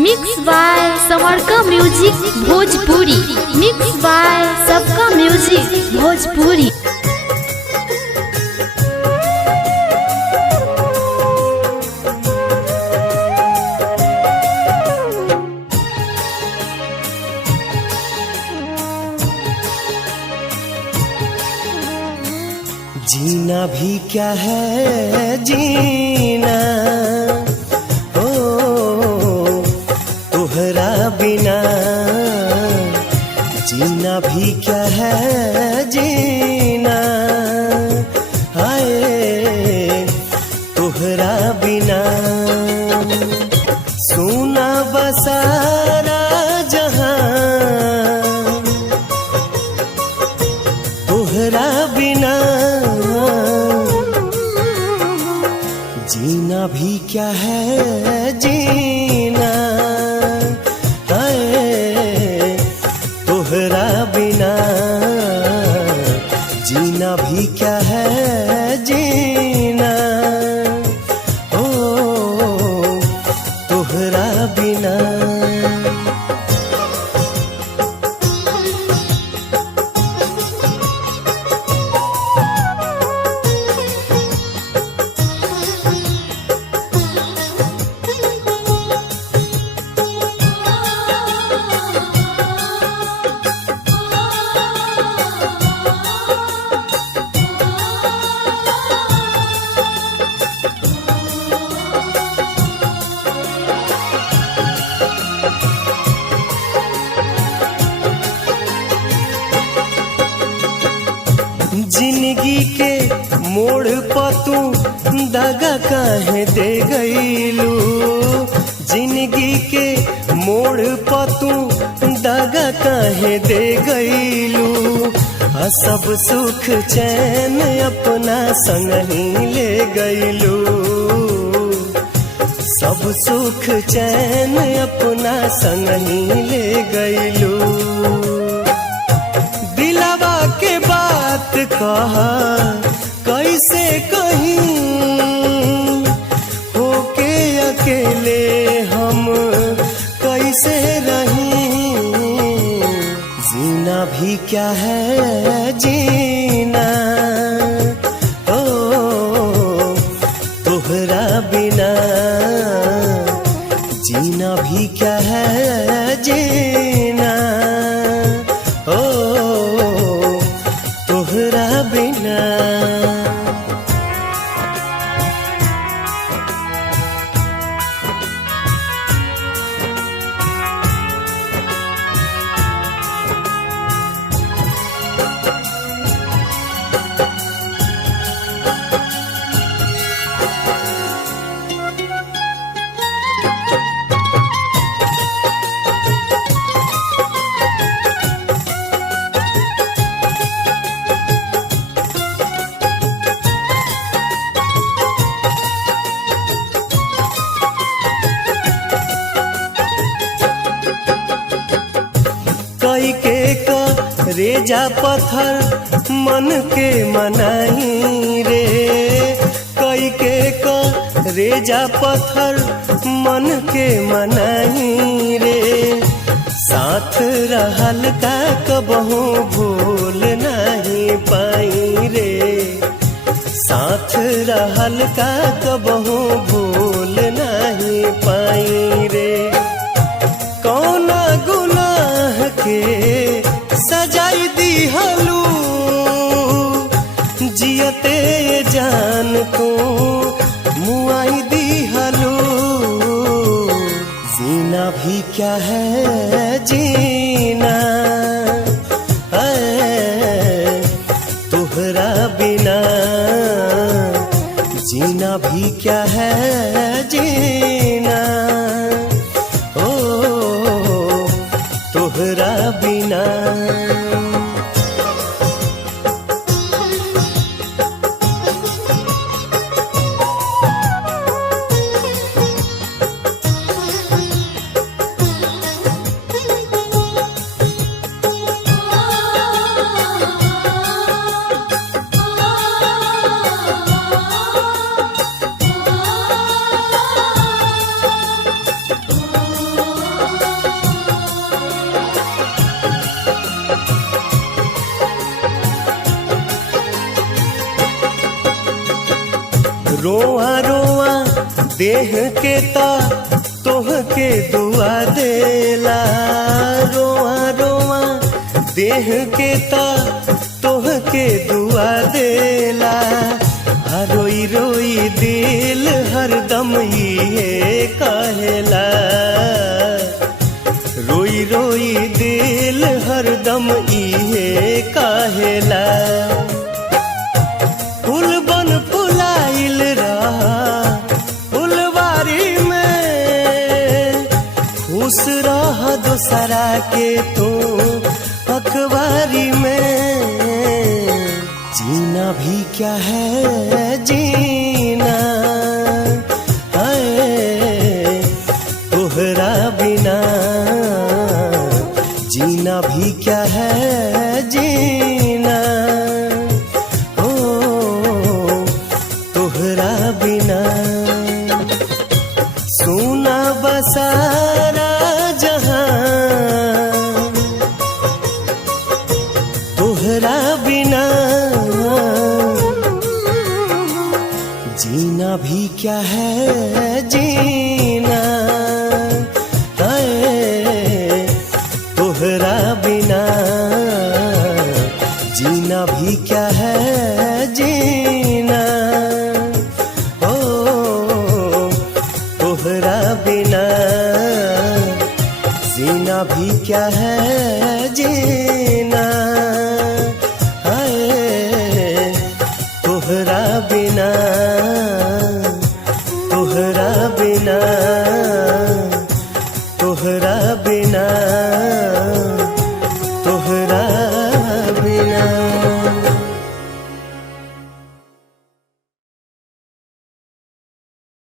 Mix by समरका music Bhojpuri. Mix by सबका music Bhojpuri. जीना भी क्या है जीना, ओ तोहरा बिना। जीना भी क्या है जीना, हाय तोहरा बिना। सोना बसारा जहां तोहरा बिना। जीना भी क्या है जीना, हाय तोहरा बिना। जीना भी क्या है जीना, ओ तोहरा बिना। जिंदगी के मोड़ पर तू दगा काहे दे गईलू। जिंदगी के मोड़ पर तू दगा काहे दे गईलू। सब सुख चैन अपना संग ही ले गईलू। सब सुख चैन अपना संग ही ले गईलू। दिलावा के बात कहा कैसे कहीं, होके अकेले हम कैसे रहीं। जीना भी क्या है जीना, ओ तोहरा बिना। जीना भी क्या है जीना, ओ तोहरा बिना। कई के रेजा पत्थर मन के मनाई रे। कई के रेजा पत्थर मन के मनाई रे। साथ रहल का कबहू भूल नहीं पाई रे। साथ रहल का कबहू भूल नहीं पाई रे। कौना गुनाह के सजाई दी हलू, जियते जान को मुआई दी हलू। जीना भी क्या है जीना, है तोहरा बिना। जीना भी क्या है जीना, ओ तोहरा बिना। रोआ रोआ देह के ता तोह के दुआ देला, रोआ रोआ देह के ता तोह के दुआ देला। आ रोई रोई दिल हरदम ये कहेला, रोई रोई दिल हरदम ये कहेला। फूल बन फुलाइल रहा फुलवारी में, खुश रह दोसरा के तू अखबारी में। जीना भी क्या है जीना है तोहरा बिना, जीना भी क्या है जीना ओ तोहरा बिना। सोना बसारा जहां तोहरा बिना, जीना भी क्या है जीना है तोहरा बिना, जीना भी क्या है जीना ओ तोहरा बिना, जीना भी क्या है जीना है तोहरा बिना, तोहरा बिना।